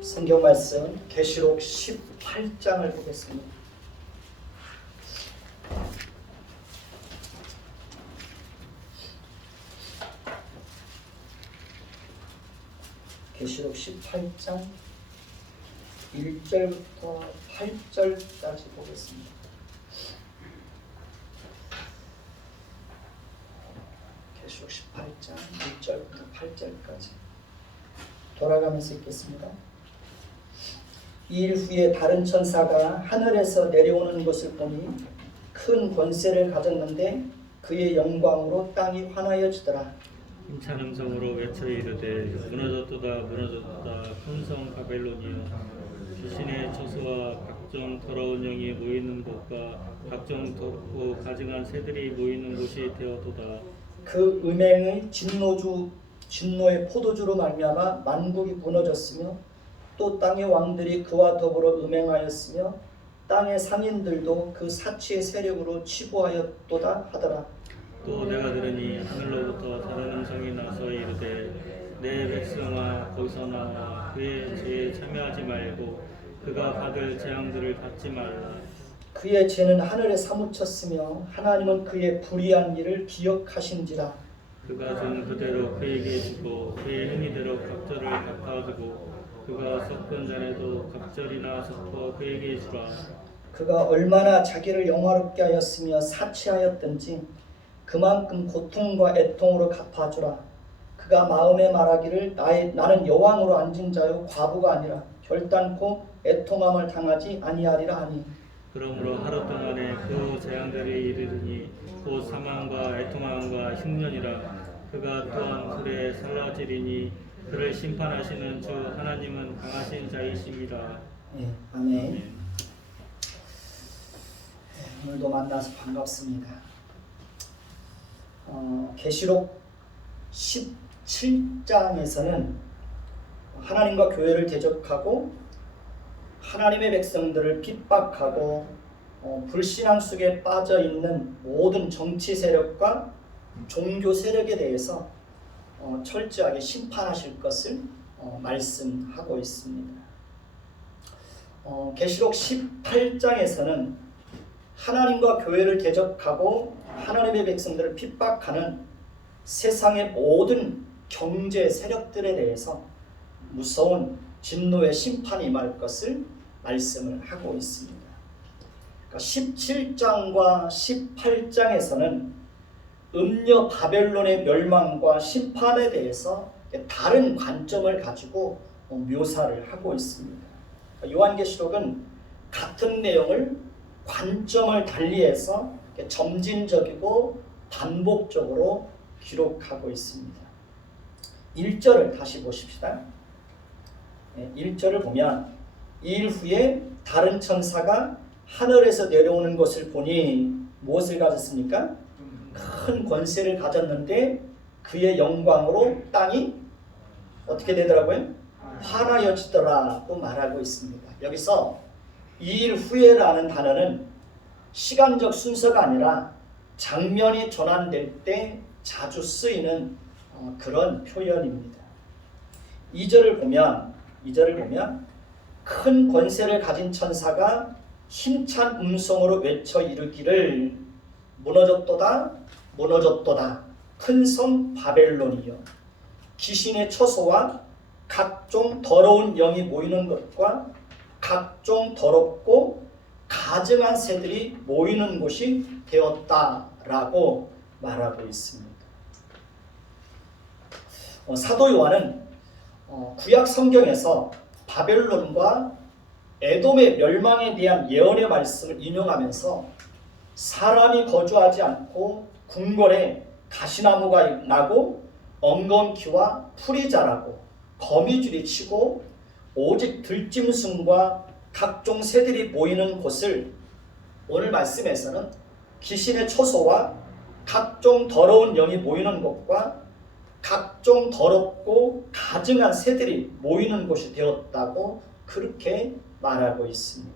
성경 말씀 계시록 18장을 보겠습니다. 계시록 18장 1절부터 8절까지 보겠습니다. 계시록 18장 1절부터 8절까지 돌아가면서 읽겠습니다. 이 일 후에 다른 천사가 하늘에서 내려오는 것을 보니 큰 권세를 가졌는데 그의 영광으로 땅이 환하여지더라. 힘찬 음성으로 외쳐 이르되 무너졌도다 무너졌도다 큰 성 바벨론이여, 귀신의 처소와 각종 더러운 영이 모이는 곳과 각종 더럽고 가증한 새들이 모이는 곳이 되었도다. 그 음행의 진노의 포도주로 말미암아 만국이 무너졌으며 또 땅의 왕들이 그와 더불어 음행하였으며 땅의 상인들도 그 사치의 세력으로 치부하였도다 하더라. 또 내가 들으니 하늘로부터 다른 음성이 나서 이르되 내 백성아 거기서 나와 그의 죄에 참여하지 말고 그가 받을 재앙들을 받지 말라. 그의 죄는 하늘에 사무쳤으며 하나님은 그의 불의한 일을 기억하신지라. 그가 준 그대로 그에게 주고 그의 행위대로 각절을 갚아주고 그가 섞은 잔에도 각절이나 섞어 그에게 주라. 그가 얼마나 자기를 영화롭게 하였으며 사치하였든지 그만큼 고통과 애통으로 갚아주라. 그가 마음에 말하기를 나는 여왕으로 앉은 자요 과부가 아니라 결단코 애통함을 당하지 아니하리라 하니. 그러므로 하루 동안에 그 재앙들이 이르리니 곧 사망과 애통함과 흉년이라. 그가 또한 불에 살라지리니 그를 심판하시는 주 하나님은 강하신 자이십니다. 예, 아멘. 오늘도 만나서 반갑습니다. 계시록 17장에서는 하나님과 교회를 대적하고 하나님의 백성들을 핍박하고 불신앙 속에 빠져 있는 모든 정치 세력과 종교 세력에 대해서 철저하게 심판하실 것을 말씀하고 있습니다. 계시록 18장에서는 하나님과 교회를 대적하고 하나님의 백성들을 핍박하는 세상의 모든 경제 세력들에 대해서 무서운 진노의 심판이 임할 것을 말씀을 하고 있습니다. 그러니까 17장과 18장에서는 음녀 바벨론의 멸망과 심판에 대해서 다른 관점을 가지고 묘사를 하고 있습니다. 요한계시록은 같은 내용을 관점을 달리해서 점진적이고 반복적으로 기록하고 있습니다. 1절을 다시 보십시다. 1절을 보면 이 일 후에 다른 천사가 하늘에서 내려오는 것을 보니 무엇을 가졌습니까? 큰 권세를 가졌는데 그의 영광으로 땅이 어떻게 되더라고요? 환하여지더라고 말하고 있습니다. 여기서 이 일 후에라는 단어는 시간적 순서가 아니라 장면이 전환될 때 자주 쓰이는 그런 표현입니다. 2절을 보면 큰 권세를 가진 천사가 힘찬 음성으로 외쳐 이르기를 무너졌도다 무너졌도다 큰 성 바벨론이여, 귀신의 처소와 각종 더러운 영이 모이는 것과 각종 더럽고 가증한 새들이 모이는 곳이 되었다라고 말하고 있습니다. 사도 요한은 구약 성경에서 바벨론과 에돔의 멸망에 대한 예언의 말씀을 인용하면서 사람이 거주하지 않고 궁궐에 가시나무가 나고 엉겅퀴와 풀이 자라고 거미줄이 치고 오직 들짐승과 각종 새들이 모이는 곳을 오늘 말씀에서는 귀신의 처소와 각종 더러운 영이 모이는 곳과 각종 더럽고 가증한 새들이 모이는 곳이 되었다고 그렇게 말하고 있습니다.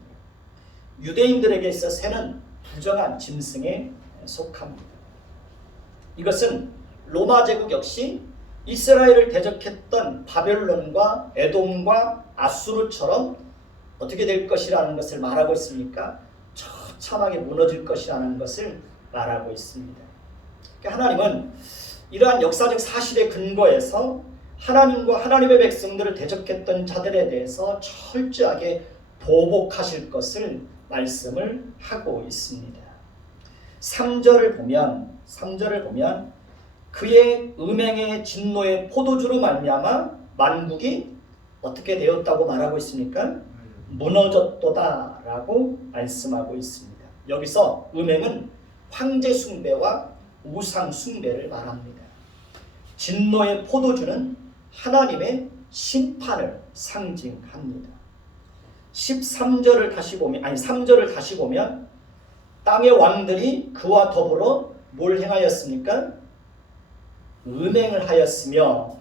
유대인들에게 있어 새는 부정한 짐승에 속합니다. 이것은 로마 제국 역시 이스라엘을 대적했던 바벨론과 에돔과 아수르처럼 어떻게 될 것이라는 것을 말하고 있습니까? 처참하게 무너질 것이라는 것을 말하고 있습니다. 그러니까 하나님은 이러한 역사적 사실에 근거해서 하나님과 하나님의 백성들을 대적했던 자들에 대해서 철저하게 보복하실 것을 말씀을 하고 있습니다. 3절을 보면 그의 음행의 진노의 포도주로 말미암아 만국이 어떻게 되었다고 말하고 있습니까? 무너졌도다 라고 말씀하고 있습니다. 여기서 음행은 황제 숭배와 우상 숭배를 말합니다. 진노의 포도주는 하나님의 심판을 상징합니다. 3절을 다시 보면 땅의 왕들이 그와 더불어 뭘 행하였습니까? 음행을 하였으며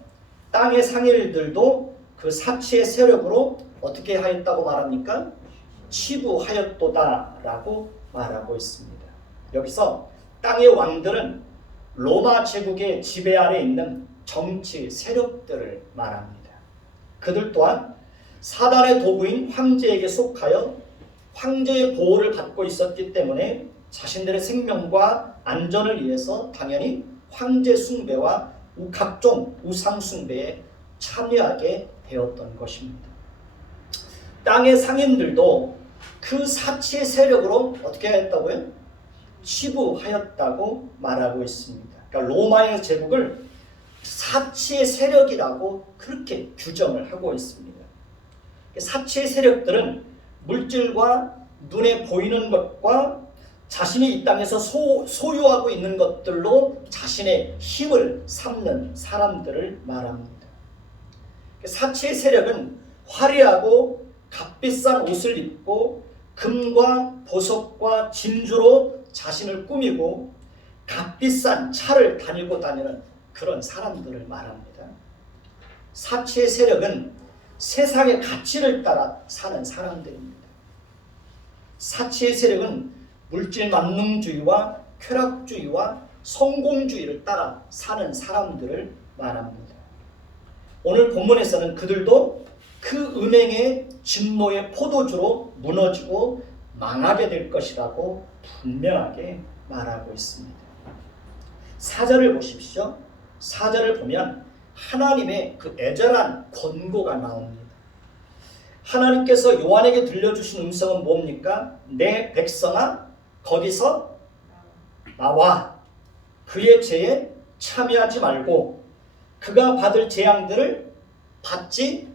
땅의 상일들도 그 사치의 세력으로 어떻게 하였다고 말합니까? 치부하였도다 라고 말하고 있습니다. 여기서 땅의 왕들은 로마 제국의 지배 아래 있는 정치 세력들을 말합니다. 그들 또한 사단의 도구인 황제에게 속하여 황제의 보호를 받고 있었기 때문에 자신들의 생명과 안전을 위해서 당연히 황제 숭배와 각종 우상 숭배에 참여하게 되었던 것입니다. 땅의 상인들도 그 사치의 세력으로 어떻게 하였다고요? 치부하였다고 말하고 있습니다. 그러니까 로마의 제국을 사치의 세력이라고 그렇게 규정을 하고 있습니다. 사치의 세력들은 물질과 눈에 보이는 것과 자신이 이 땅에서 소유하고 있는 것들로 자신의 힘을 삼는 사람들을 말합니다. 사치의 세력은 화려하고 값비싼 옷을 입고 금과 보석과 진주로 자신을 꾸미고 값비싼 차를 다니고 다니는 그런 사람들을 말합니다. 사치의 세력은 세상의 가치를 따라 사는 사람들입니다. 사치의 세력은 물질 만능주의와 쾌락주의와 성공주의를 따라 사는 사람들을 말합니다. 오늘 본문에서는 그들도 그 음행의 진노의 포도주로 무너지고 망하게 될 것이라고 분명하게 말하고 있습니다. 4절을 보십시오. 4절을 보면 하나님의 그 애절한 권고가 나옵니다. 하나님께서 요한에게 들려주신 음성은 뭡니까? 내 백성아 거기서 나와 그의 죄에 참여하지 말고 그가 받을 재앙들을 받지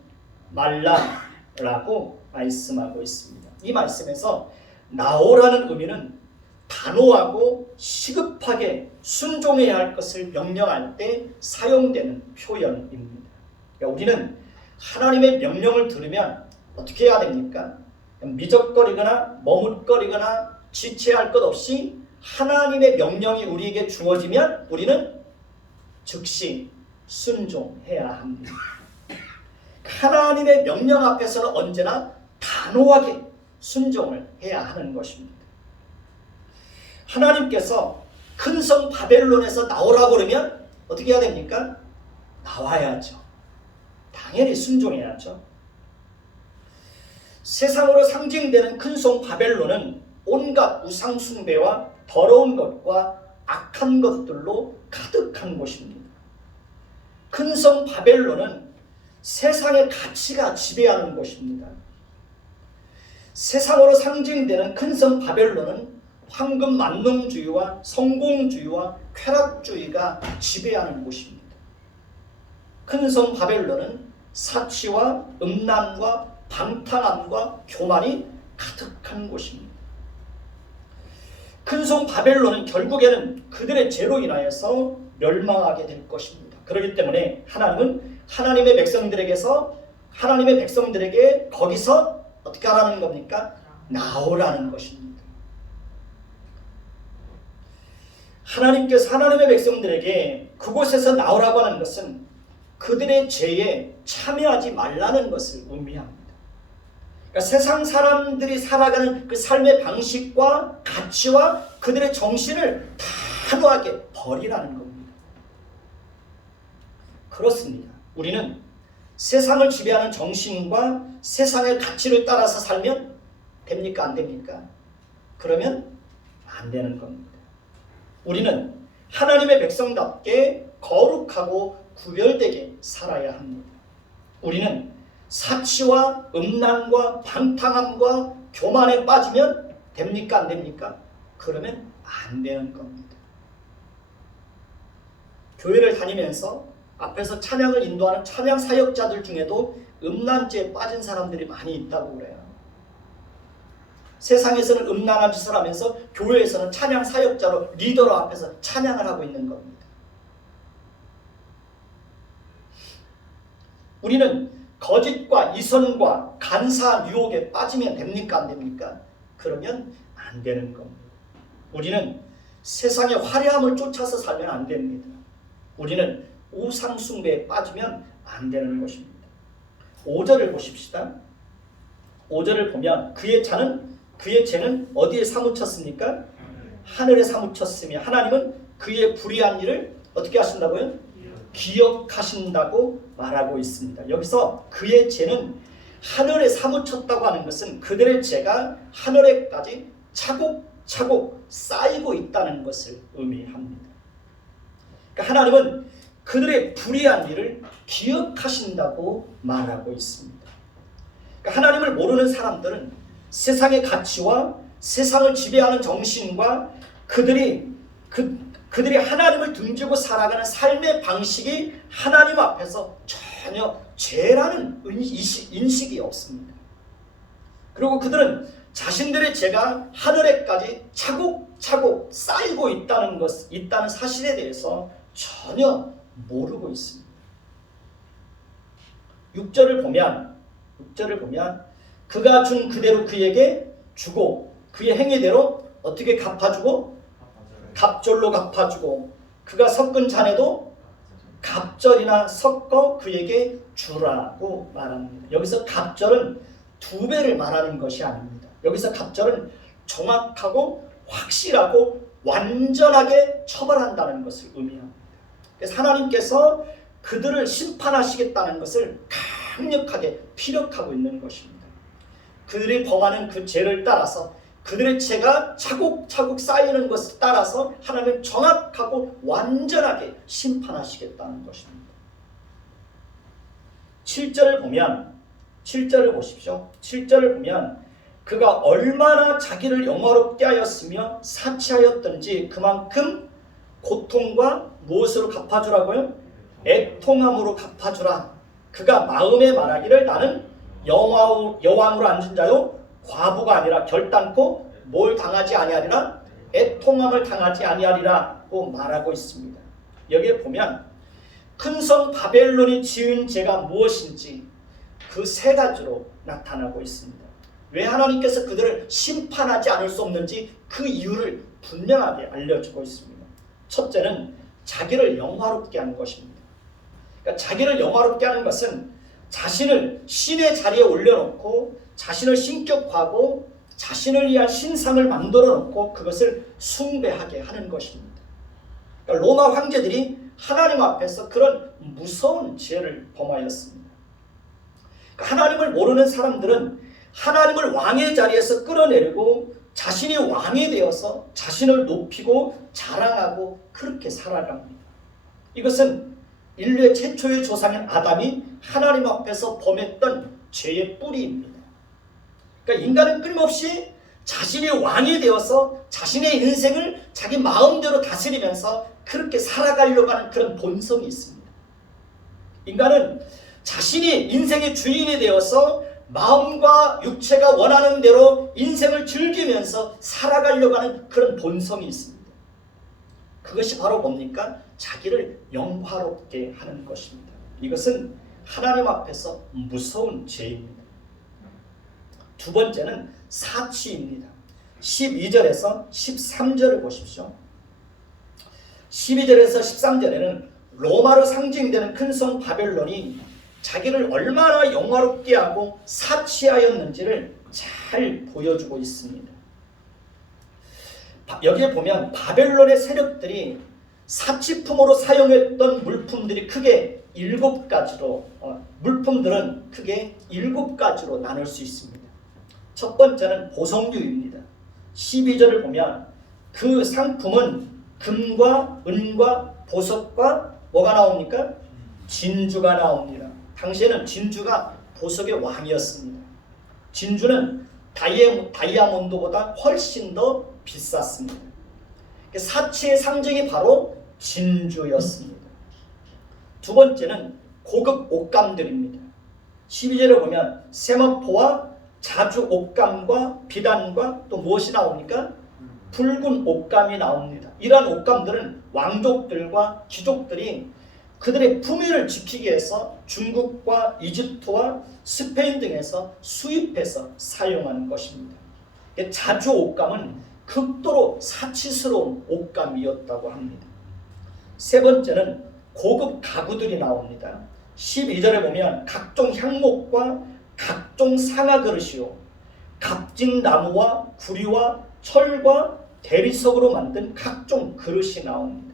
말라라고 말씀하고 있습니다. 이 말씀에서 나오라는 의미는 단호하고 시급하게 순종해야 할 것을 명령할 때 사용되는 표현입니다. 그러니까 우리는 하나님의 명령을 들으면 어떻게 해야 됩니까? 미적거리거나 머뭇거리거나 지체할 것 없이 하나님의 명령이 우리에게 주어지면 우리는 즉시 순종해야 합니다. 하나님의 명령 앞에서는 언제나 단호하게 순종을 해야 하는 것입니다. 하나님께서 큰 성 바벨론에서 나오라고 그러면 어떻게 해야 됩니까? 나와야죠. 당연히 순종해야죠. 세상으로 상징되는 큰 성 바벨론은 온갖 우상 숭배와 더러운 것과 악한 것들로 가득한 곳입니다. 큰 성 바벨론은 세상의 가치가 지배하는 곳입니다. 세상으로 상징되는 큰 성 바벨론은 황금 만능주의와 성공주의와 쾌락주의가 지배하는 곳입니다. 큰 성 바벨론은 사치와 음란과 방탕함과 교만이 가득한 곳입니다. 큰 성 바벨론은 결국에는 그들의 죄로 인하여서 멸망하게 될 것입니다. 그렇기 때문에 하나님은 하나님의 백성들에게 거기서 어떻게 하라는 겁니까? 나오라는 것입니다. 하나님께서 하나님의 백성들에게 그곳에서 나오라고 하는 것은 그들의 죄에 참여하지 말라는 것을 의미합니다. 그러니까 세상 사람들이 살아가는 그 삶의 방식과 가치와 그들의 정신을 단호하게 버리라는 겁니다. 그렇습니다. 우리는 세상을 지배하는 정신과 세상의 가치를 따라서 살면 됩니까? 안 됩니까? 그러면 안 되는 겁니다. 우리는 하나님의 백성답게 거룩하고 구별되게 살아야 합니다. 우리는 사치와 음란과 방탕함과 교만에 빠지면 됩니까? 안 됩니까? 그러면 안 되는 겁니다. 교회를 다니면서 앞에서 찬양을 인도하는 찬양 사역자들 중에도 음란죄에 빠진 사람들이 많이 있다고 그래요. 세상에서는 음란한 짓을 하면서 교회에서는 찬양 사역자로 리더로 앞에서 찬양을 하고 있는 겁니다. 우리는 거짓과 이선과 간사한 유혹에 빠지면 됩니까? 안 됩니까? 그러면 안 되는 겁니다. 우리는 세상의 화려함을 쫓아서 살면 안 됩니다. 우리는 우상 숭배에 빠지면 안 되는 것입니다. 5절을 보십시다. 5절을 보면 그의 죄는 어디에 사무쳤습니까? 하늘에 사무쳤으며 하나님은 그의 불의한 일을 어떻게 하신다고요? 기억하신다고 말하고 있습니다. 여기서 그의 죄는 하늘에 사무쳤다고 하는 것은 그들의 죄가 하늘에까지 차곡차곡 쌓이고 있다는 것을 의미합니다. 그러니까 하나님은 그들의 불의한 일을 기억하신다고 말하고 있습니다. 그러니까 하나님을 모르는 사람들은 세상의 가치와 세상을 지배하는 정신과 그들이 하나님을 등지고 살아가는 삶의 방식이 하나님 앞에서 전혀 죄라는 인식이 없습니다. 그리고 그들은 자신들의 죄가 하늘에까지 차곡차곡 쌓이고 있다는 사실에 대해서 전혀 모르고 있습니다. 6절을 보면 그가 준 그대로 그에게 주고 그의 행위대로 어떻게 갚아주고 갑절로 갚아주고 그가 섞은 잔에도 갑절이나 섞어 그에게 주라고 말합니다. 여기서 갑절은 2배를 말하는 것이 아닙니다. 여기서 갑절은 정확하고 확실하고 완전하게 처벌한다는 것을 의미합니다. 그래서 하나님께서 그들을 심판하시겠다는 것을 강력하게 피력하고 있는 것입니다. 그들이 범하는 그 죄를 따라서 그들의 죄가 차곡차곡 쌓이는 것을 따라서 하나님은 정확하고 완전하게 심판하시겠다는 것입니다. 7절을 보십시오. 7절을 보면 그가 얼마나 자기를 영화롭게 하였으며 사치하였던지 그만큼 고통과 무엇으로 갚아주라고요? 애통함으로 갚아주라. 그가 마음에 말하기를 나는 여왕으로 앉은 자요 과부가 아니라 결단코 뭘 당하지 아니하리라 애통함을 당하지 아니하리라고 말하고 있습니다. 여기에 보면 큰 성 바벨론이 지은 죄가 무엇인지 그 3가지로 나타나고 있습니다. 왜 하나님께서 그들을 심판하지 않을 수 없는지 그 이유를 분명하게 알려주고 있습니다. 첫째는 자기를 영화롭게 하는 것입니다. 그러니까 자기를 영화롭게 하는 것은 자신을 신의 자리에 올려놓고 자신을 신격화하고 자신을 위한 신상을 만들어 놓고 그것을 숭배하게 하는 것입니다. 그러니까 로마 황제들이 하나님 앞에서 그런 무서운 죄를 범하였습니다. 그러니까 하나님을 모르는 사람들은 하나님을 왕의 자리에서 끌어내리고 자신이 왕이 되어서 자신을 높이고 자랑하고 그렇게 살아갑니다. 이것은 인류의 최초의 조상인 아담이 하나님 앞에서 범했던 죄의 뿌리입니다. 그러니까 인간은 끊임없이 자신이 왕이 되어서 자신의 인생을 자기 마음대로 다스리면서 그렇게 살아가려고 하는 그런 본성이 있습니다. 인간은 자신이 인생의 주인이 되어서 마음과 육체가 원하는 대로 인생을 즐기면서 살아가려고 하는 그런 본성이 있습니다. 그것이 바로 뭡니까? 자기를 영화롭게 하는 것입니다. 이것은 하나님 앞에서 무서운 죄입니다. 2번째는 사치입니다. 12절에서 13절을 보십시오. 12절에서 13절에는 로마로 상징되는 큰 성 바벨론이 자기를 얼마나 영화롭게 하고 사치하였는지를 잘 보여주고 있습니다. 여기에 보면 바벨론의 세력들이 사치품으로 사용했던 물품들이 크게 7가지로 물품들은 크게 7가지로 나눌 수 있습니다. 첫 번째는 보석류입니다. 12절을 보면 그 상품은 금과 은과 보석과 뭐가 나옵니까? 진주가 나옵니다. 당시에는 진주가 보석의 왕이었습니다. 진주는 다이아몬드보다 훨씬 더 비쌌습니다. 사치의 상징이 바로 진주였습니다. 두 번째는 고급 옷감들입니다. 12절에 보면 세마포와 자주 옷감과 비단과 또 무엇이 나옵니까? 붉은 옷감이 나옵니다. 이러한 옷감들은 왕족들과 귀족들이 그들의 품위를 지키기 위해서 중국과 이집트와 스페인 등에서 수입해서 사용하는 것입니다. 자주 옷감은 극도로 사치스러운 옷감이었다고 합니다. 세 번째는 고급 가구들이 나옵니다. 12절에 보면 각종 향목과 각종 상아 그릇이요 값진 나무와 구리와 철과 대리석으로 만든 각종 그릇이 나옵니다.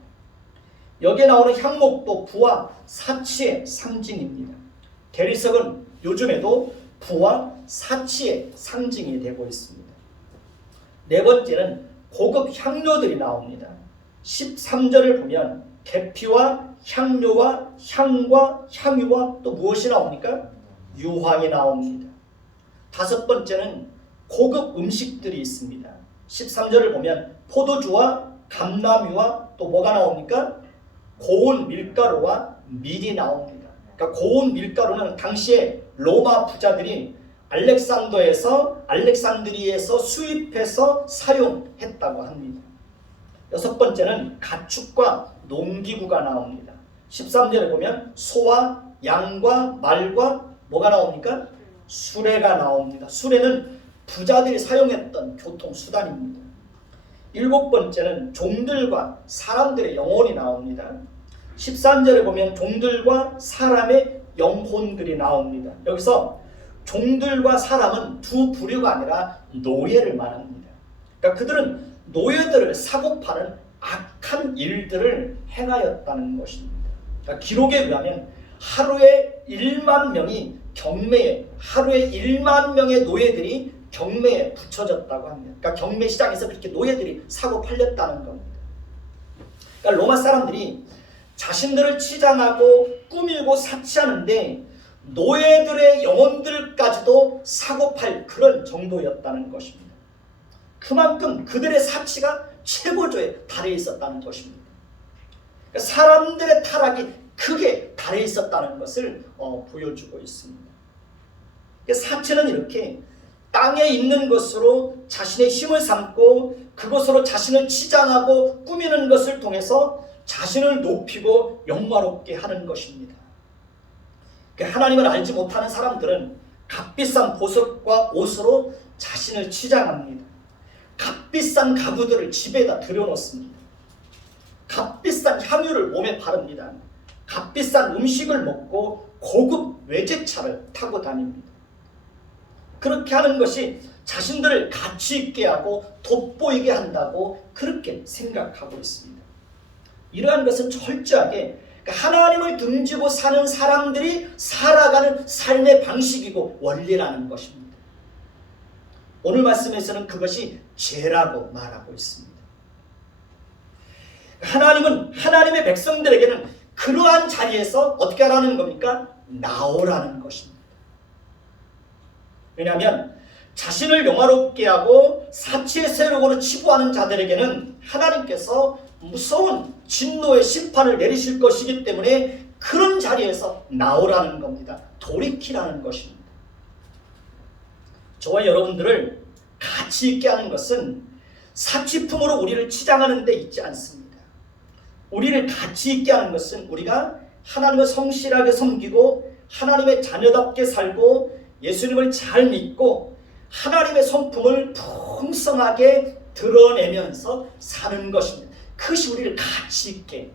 여기에 나오는 향목도 부와 사치의 상징입니다. 대리석은 요즘에도 부와 사치의 상징이 되고 있습니다. 네 번째는 고급 향료들이 나옵니다. 13절을 보면 계피와 향료와 향과 향유와 또 무엇이 나옵니까? 유황이 나옵니다. 다섯 번째는 고급 음식들이 있습니다. 13절을 보면 포도주와 감나무와 또 뭐가 나옵니까? 고운 밀가루와 밀이 나옵니다. 그러니까 고운 밀가루는 당시에 로마 부자들이 알렉산드리에서 수입해서 사용했다고 합니다. 여섯 번째는 가축과 농기구가 나옵니다. 13절에 보면 소와 양과 말과 뭐가 나옵니까? 수레가 나옵니다. 수레는 부자들이 사용했던 교통수단입니다. 일곱 번째는 종들과 사람들의 영혼이 나옵니다. 13절에 보면 종들과 사람의 영혼들이 나옵니다. 여기서 종들과 사람은 두 부류가 아니라 노예를 말합니다. 그러니까 그들은 노예들을 사고 파는 악한 일들을 행하였다는 것입니다. 그러니까 기록에 의하면 하루에 1만 명의 노예들이 경매에 붙여졌다고 합니다. 그러니까 경매 시장에서 그렇게 노예들이 사고 팔렸다는 겁니다. 그러니까 로마 사람들이 자신들을 치장하고 꾸미고 사치하는데 노예들의 영혼들까지도 사고 팔 그런 정도였다는 것입니다. 그만큼 그들의 사치가 최고조에 달해 있었다는 것입니다. 그러니까 사람들의 타락이 크게 달해 있었다는 것을 보여주고 있습니다. 그러니까 사치는 이렇게 땅에 있는 것으로 자신의 힘을 삼고 그것으로 자신을 치장하고 꾸미는 것을 통해서 자신을 높이고 영화롭게 하는 것입니다. 하나님을 알지 못하는 사람들은 값비싼 보석과 옷으로 자신을 치장합니다. 값비싼 가구들을 집에다 들여놓습니다. 값비싼 향유를 몸에 바릅니다. 값비싼 음식을 먹고 고급 외제차를 타고 다닙니다. 그렇게 하는 것이 자신들을 가치 있게 하고 돋보이게 한다고 그렇게 생각하고 있습니다. 이러한 것은 철저하게 하나님을 등지고 사는 사람들이 살아가는 삶의 방식이고 원리라는 것입니다. 오늘 말씀에서는 그것이 죄라고 말하고 있습니다. 하나님은 하나님의 백성들에게는 그러한 자리에서 어떻게 하라는 겁니까? 나오라는 것입니다. 왜냐하면 자신을 영화롭게 하고 사치의 세력으로 치부하는 자들에게는 하나님께서 무서운 진노의 심판을 내리실 것이기 때문에 그런 자리에서 나오라는 겁니다. 돌이키라는 것입니다. 저와 여러분들을 가치 있게 하는 것은 사치품으로 우리를 치장하는 데 있지 않습니다. 우리를 가치 있게 하는 것은 우리가 하나님을 성실하게 섬기고 하나님의 자녀답게 살고 예수님을 잘 믿고 하나님의 성품을 풍성하게 드러내면서 사는 것입니다. 그것이 우리를 가치 있게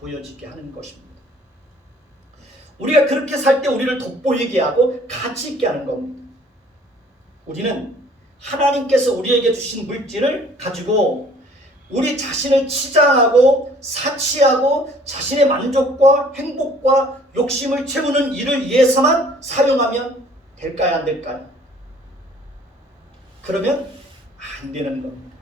보여지게 하는 것입니다. 우리가 그렇게 살 때 우리를 돋보이게 하고 가치 있게 하는 겁니다. 우리는 하나님께서 우리에게 주신 물질을 가지고 우리 자신을 치장하고 사치하고 자신의 만족과 행복과 욕심을 채우는 일을 위해서만 사용하면 될까요? 안 될까요? 그러면 안 되는 겁니다.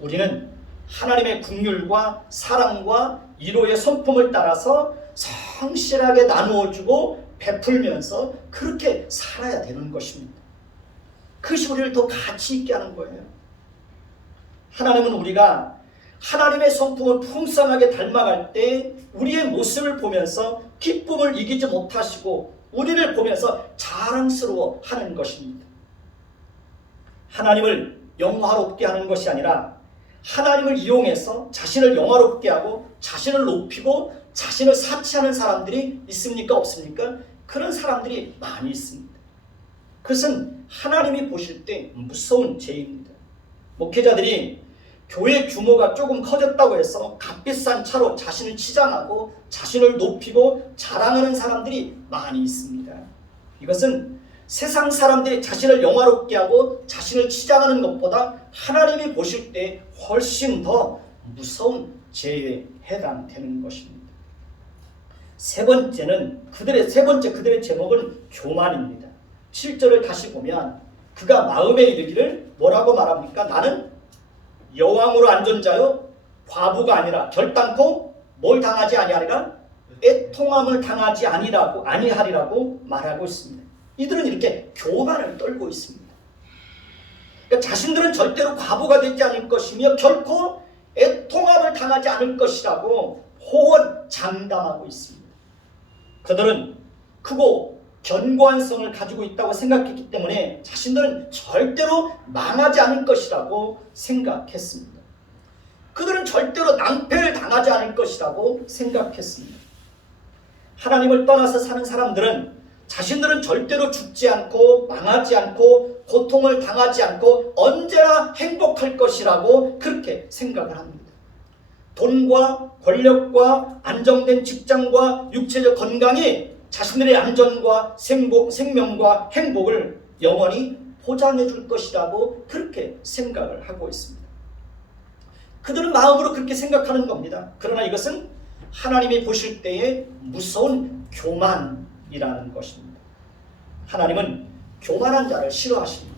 우리는 하나님의 긍휼과 사랑과 위로의 성품을 따라서 성실하게 나누어주고 베풀면서 그렇게 살아야 되는 것입니다. 그것이 우리를 더 가치 있게 하는 거예요. 하나님은 우리가 하나님의 성품을 풍성하게 닮아갈 때 우리의 모습을 보면서 기쁨을 이기지 못하시고 우리를 보면서 자랑스러워 하는 것입니다. 하나님을 영화롭게 하는 것이 아니라 하나님을 이용해서 자신을 영화롭게 하고 자신을 높이고 자신을 사치하는 사람들이 있습니까? 없습니까? 그런 사람들이 많이 있습니다. 그것은 하나님이 보실 때 무서운 죄입니다. 목회자들이 교회 규모가 조금 커졌다고 해서 값비싼 차로 자신을 치장하고 자신을 높이고 자랑하는 사람들이 많이 있습니다. 이것은 세상 사람들이 자신을 영화롭게 하고 자신을 치장하는 것보다 하나님이 보실 때 훨씬 더 무서운 죄에 해당되는 것입니다. 세 번째 그들의 제목은 교만입니다. 7절을 다시 보면 그가 마음에 이르기를 뭐라고 말합니까? 나는 여왕으로 앉은 자요 과부가 아니라 결단코 뭘 당하지 아니하리라 애통함을 당하지 아니하리라고 말하고 있습니다. 이들은 이렇게 교만을 떨고 있습니다. 그러니까 자신들은 절대로 과부가 되지 않을 것이며 결코 애통함을 당하지 않을 것이라고 호언장담하고 있습니다. 그들은 크고 견고한 성을 가지고 있다고 생각했기 때문에 자신들은 절대로 망하지 않을 것이라고 생각했습니다. 그들은 절대로 낭패를 당하지 않을 것이라고 생각했습니다. 하나님을 떠나서 사는 사람들은 자신들은 절대로 죽지 않고 망하지 않고 고통을 당하지 않고 언제나 행복할 것이라고 그렇게 생각을 합니다. 돈과 권력과 안정된 직장과 육체적 건강이 자신들의 안전과 생명과 행복을 영원히 보장해 줄 것이라고 그렇게 생각을 하고 있습니다. 그들은 마음으로 그렇게 생각하는 겁니다. 그러나 이것은 하나님이 보실 때의 무서운 교만이라는 것입니다. 하나님은 교만한 자를 싫어하십니다.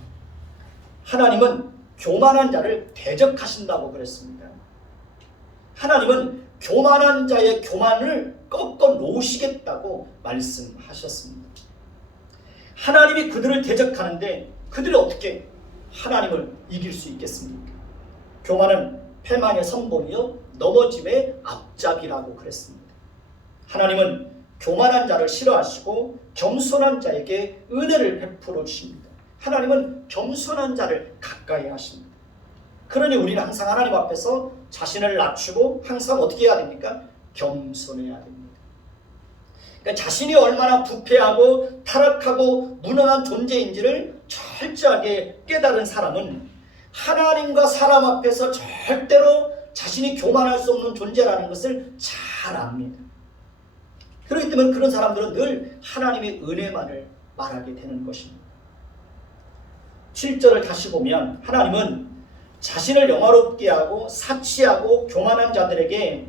하나님은 교만한 자를 대적하신다고 그랬습니다. 하나님은 교만한 자의 교만을 꺾어 놓으시겠다고 말씀하셨습니다. 하나님이 그들을 대적하는데 그들이 어떻게 하나님을 이길 수 있겠습니까? 교만은 패망의 선봉이요 넘어짐의 앞잡이라고 그랬습니다. 하나님은 교만한 자를 싫어하시고 겸손한 자에게 은혜를 베풀어 주십니다. 하나님은 겸손한 자를 가까이 하십니다. 그러니 우리는 항상 하나님 앞에서 자신을 낮추고 항상 어떻게 해야 됩니까? 겸손해야 됩니다. 그러니까 자신이 얼마나 부패하고 타락하고 무능한 존재인지를 철저하게 깨달은 사람은 하나님과 사람 앞에서 절대로 자신이 교만할 수 없는 존재라는 것을 잘 압니다. 그렇기 때문에 그런 사람들은 늘 하나님의 은혜만을 말하게 되는 것입니다. 7절을 다시 보면 하나님은 자신을 영화롭게 하고 사치하고 교만한 자들에게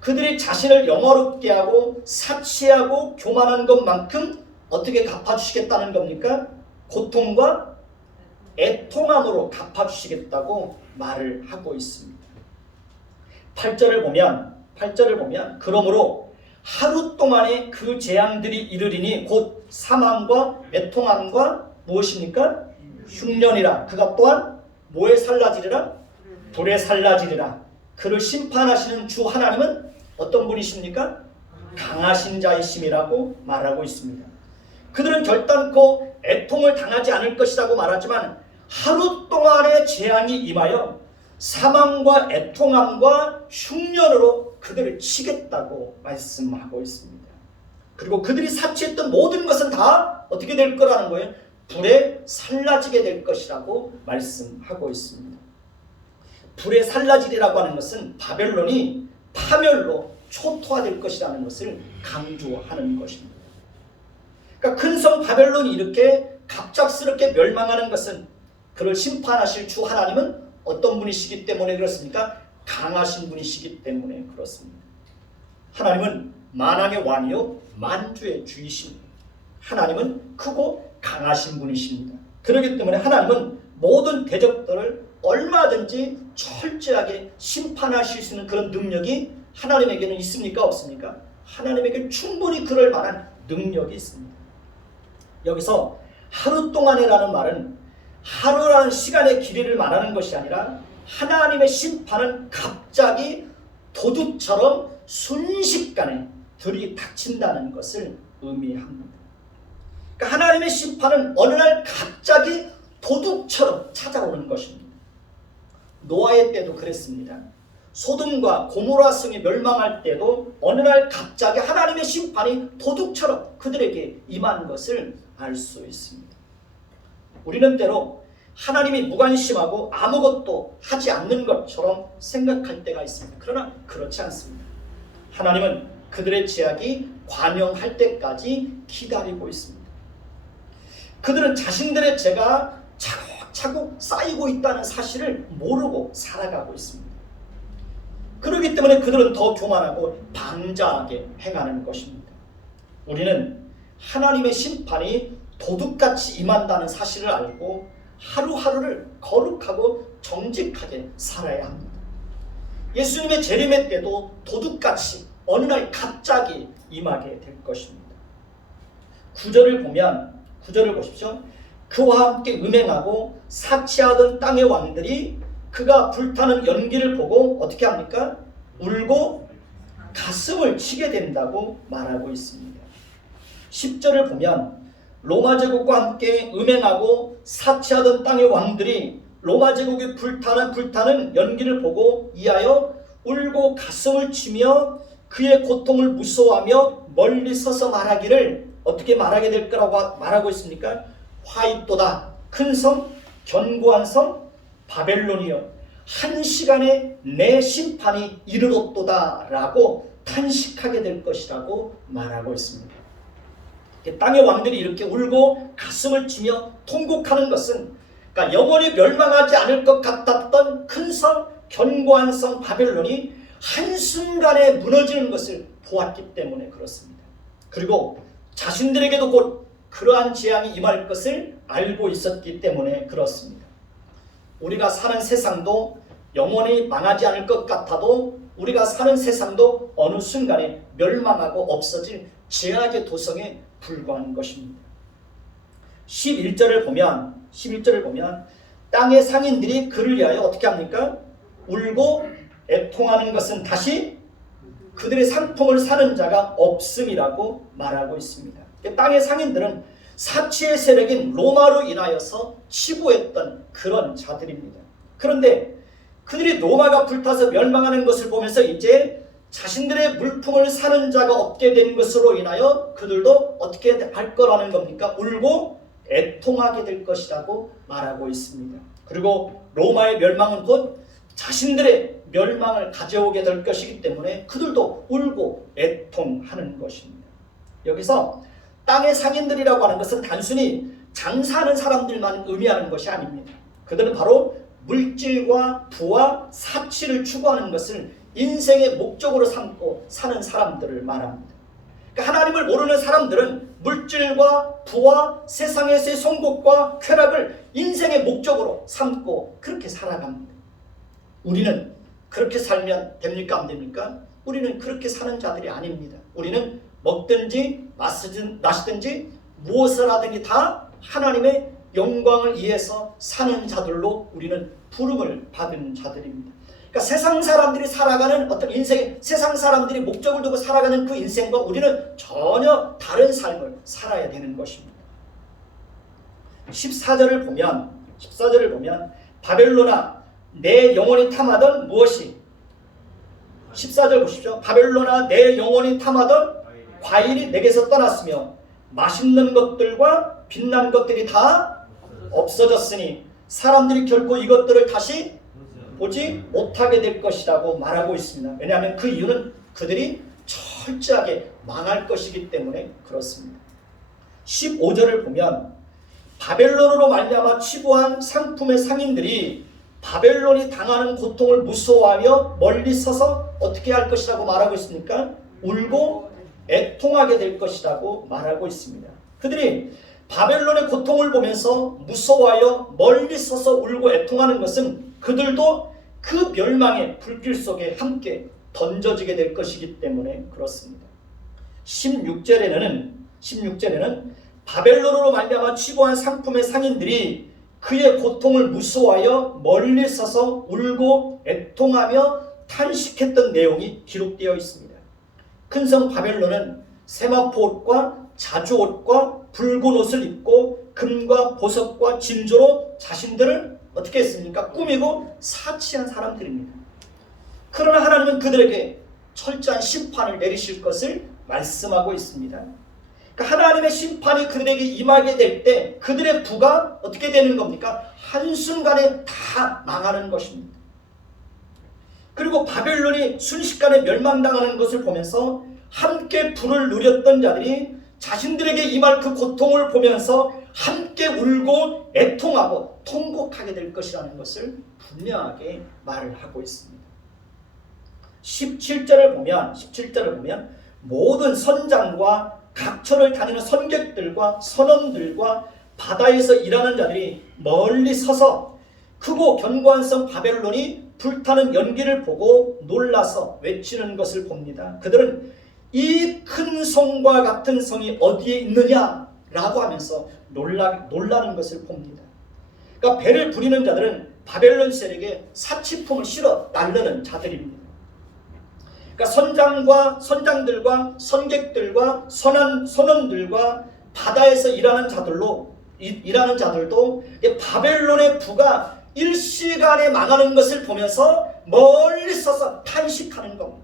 그들이 자신을 영화롭게 하고 사치하고 교만한 것만큼 어떻게 갚아주시겠다는 겁니까? 고통과 애통함으로 갚아주시겠다고 말을 하고 있습니다. 8절을 보면 그러므로 하루 동안에 그 재앙들이 이르리니 곧 사망과 애통함과 무엇입니까? 흉년이라. 그가 또한 뭐에 살라지리라? 불에 살라지리라. 그를 심판하시는 주 하나님은 어떤 분이십니까? 강하신 자이심이라고 말하고 있습니다. 그들은 결단코 애통을 당하지 않을 것이라고 말하지만 하루 동안의 재앙이 임하여 사망과 애통함과 흉년으로 그들을 치겠다고 말씀하고 있습니다. 그리고 그들이 사치했던 모든 것은 다 어떻게 될 거라는 거예요? 불에 살라지게 될 것이라고 말씀하고 있습니다. 불에 살라지리라고 하는 것은 바벨론이 파멸로 초토화될 것이라는 것을 강조하는 것입니다. 그러니까 큰성 바벨론이 이렇게 갑작스럽게 멸망하는 것은 그를 심판하실 주 하나님은 어떤 분이시기 때문에 그렇습니까? 강하신 분이시기 때문에 그렇습니다. 하나님은 만왕의 왕이요 만주의 주이십니다. 하나님은 크고 강하신 분이십니다. 그렇기 때문에 하나님은 모든 대적들을 얼마든지 철저하게 심판하실 수 있는 그런 능력이 하나님에게는 있습니까? 없습니까? 하나님에게 충분히 그럴 만한 능력이 있습니다. 여기서 하루 동안이라는 말은 하루라는 시간의 길이를 말하는 것이 아니라 하나님의 심판은 갑자기 도둑처럼 순식간에 들이닥친다는 것을 의미합니다. 그러니까 하나님의 심판은 어느 날 갑자기 도둑처럼 찾아오는 것입니다. 노아의 때도 그랬습니다. 소돔과 고모라 성이 멸망할 때도 어느 날 갑자기 하나님의 심판이 도둑처럼 그들에게 임한 것을 알 수 있습니다. 우리는 때로 하나님이 무관심하고 아무것도 하지 않는 것처럼 생각할 때가 있습니다. 그러나 그렇지 않습니다. 하나님은 그들의 죄악이 관영할 때까지 기다리고 있습니다. 그들은 자신들의 죄가 차곡차곡 쌓이고 있다는 사실을 모르고 살아가고 있습니다. 그렇기 때문에 그들은 더 교만하고 방자하게 행하는 것입니다. 우리는 하나님의 심판이 도둑같이 임한다는 사실을 알고 하루하루를 거룩하고 정직하게 살아야 합니다. 예수님의 재림의 때도 도둑같이 어느 날 갑자기 임하게 될 것입니다. 9절을 보십시오. 그와 함께 음행하고 사치하던 땅의 왕들이 그가 불타는 연기를 보고 어떻게 합니까? 울고 가슴을 치게 된다고 말하고 있습니다. 10절을 보면 로마 제국과 함께 음행하고 사치하던 땅의 왕들이 로마 제국이 불타는 연기를 보고 이하여 울고 가슴을 치며 그의 고통을 무서워하며 멀리 서서 말하기를 어떻게 말하게 될 거라고 말하고 있습니까? 화있도다 큰 성 견고한 성 바벨론이여 한 시간에 내 심판이 이르렀도다 라고 탄식하게 될 것이라고 말하고 있습니다. 땅의 왕들이 이렇게 울고 가슴을 치며 통곡하는 것은 그러니까 영원히 멸망하지 않을 것 같았던 큰 성 견고한 성 바벨론이 한순간에 무너지는 것을 보았기 때문에 그렇습니다. 그리고 자신들에게도 곧 그러한 재앙이 임할 것을 알고 있었기 때문에 그렇습니다. 우리가 사는 세상도 영원히 망하지 않을 것 같아도 우리가 사는 세상도 어느 순간에 멸망하고 없어질 죄악의 도성에 불과한 것입니다. 11절을 보면 땅의 상인들이 그를 위하여 어떻게 합니까? 울고 애통하는 것은 다시 그들의 상품을 사는 자가 없음이라고 말하고 있습니다. 땅의 상인들은 사치의 세력인 로마로 인하여서 치부했던 그런 자들입니다. 그런데 그들이 로마가 불타서 멸망하는 것을 보면서 이제 자신들의 물품을 사는 자가 없게 된 것으로 인하여 그들도 어떻게 할 거라는 겁니까? 울고 애통하게 될 것이라고 말하고 있습니다. 그리고 로마의 멸망은 곧 자신들의 멸망을 가져오게 될 것이기 때문에 그들도 울고 애통하는 것입니다. 여기서 땅의 상인들이라고 하는 것은 단순히 장사하는 사람들만 의미하는 것이 아닙니다. 그들은 바로 물질과 부와 사치를 추구하는 것을 인생의 목적으로 삼고 사는 사람들을 말합니다. 그러니까 하나님을 모르는 사람들은 물질과 부와 세상에서의 성공과 쾌락을 인생의 목적으로 삼고 그렇게 살아갑니다. 우리는 그렇게 살면 됩니까? 안 됩니까? 우리는 그렇게 사는 자들이 아닙니다. 우리는 먹든지 마시든지 무엇을 하든지 다 하나님의 영광을 위해서 사는 자들로 우리는 부름을 받은 자들입니다. 그러니까 세상 사람들이 살아가는 어떤 인생, 세상 사람들이 목적을 두고 살아가는 그 인생과 우리는 전혀 다른 삶을 살아야 되는 것입니다. 14절을 보면 바벨론아 내 영혼이 탐하던 무엇이 14절 보십시오. 바벨론아 내 영혼이 탐하던 과일이 내게서 떠났으며 맛있는 것들과 빛난 것들이 다 없어졌으니 사람들이 결코 이것들을 다시 보지 못하게 될 것이라고 말하고 있습니다. 왜냐하면 그 이유는 그들이 철저하게 망할 것이기 때문에 그렇습니다. 15절을 보면 바벨론으로 말미암아 치부한 상품의 상인들이 바벨론이 당하는 고통을 무서워하며 멀리 서서 어떻게 할 것이라고 말하고 있습니까? 울고 애통하게 될 것이라고 말하고 있습니다. 그들이 바벨론의 고통을 보면서 무서워하여 멀리 서서 울고 애통하는 것은 그들도 그 멸망의 불길 속에 함께 던져지게 될 것이기 때문에 그렇습니다. 16절에는 바벨론으로 말미암아 취고한 상품의 상인들이 그의 고통을 무서워하여 멀리 서서 울고 애통하며 탄식했던 내용이 기록되어 있습니다. 큰 성 바벨론은 세마포 옷과 자주 옷과 붉은 옷을 입고 금과 보석과 진조로 자신들을 어떻게 했습니까? 꾸미고 사치한 사람들입니다. 그러나 하나님은 그들에게 철저한 심판을 내리실 것을 말씀하고 있습니다. 그러니까 하나님의 심판이 그들에게 임하게 될 때 그들의 부가 어떻게 되는 겁니까? 한순간에 다 망하는 것입니다. 그리고 바벨론이 순식간에 멸망당하는 것을 보면서 함께 부를 누렸던 자들이 자신들에게 임할 그 고통을 보면서 함께 울고 애통하고 통곡하게 될 것이라는 것을 분명하게 말을 하고 있습니다. 17절을 보면 모든 선장과 각처를 다니는 선객들과 선원들과 바다에서 일하는 자들이 멀리 서서 크고 견고한 성 바벨론이 불타는 연기를 보고 놀라서 외치는 것을 봅니다. 그들은 이 큰 성과 같은 성이 어디에 있느냐라고 하면서 놀라는 것을 봅니다. 그러니까 배를 부리는 자들은 바벨론 세력에 사치품을 실어 나르는 자들입니다. 그러니까 선장들과 선객들과 선원들과 바다에서 일하는 자들도 바벨론의 부가 일시간에 망하는 것을 보면서 멀리 서서 탄식하는 겁니다.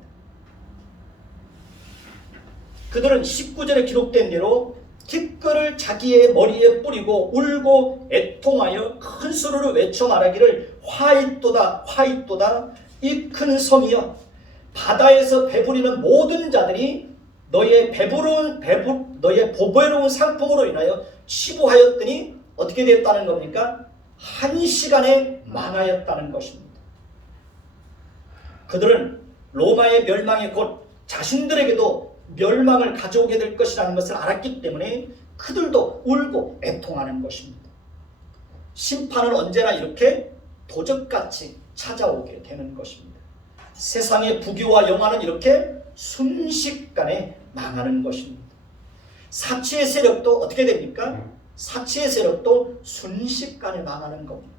그들은 19절에 기록된 대로 티끌을 자기의 머리에 뿌리고 울고 애통하여 큰 소리로 외쳐 말하기를 화이또다 화이또다 이 큰 성이여 바다에서 배부리는 모든 자들이 너의 보배로운 상품으로 인하여 치부하였더니 어떻게 되었다는 겁니까? 한 시간에 망하였다는 것입니다. 그들은 로마의 멸망이 곧 자신들에게도 멸망을 가져오게 될 것이라는 것을 알았기 때문에 그들도 울고 애통하는 것입니다. 심판은 언제나 이렇게 도적같이 찾아오게 되는 것입니다. 세상의 부귀와 영화는 이렇게 순식간에 망하는 것입니다. 사치의 세력도 어떻게 됩니까? 사치의 세력도 순식간에 망하는 겁니다.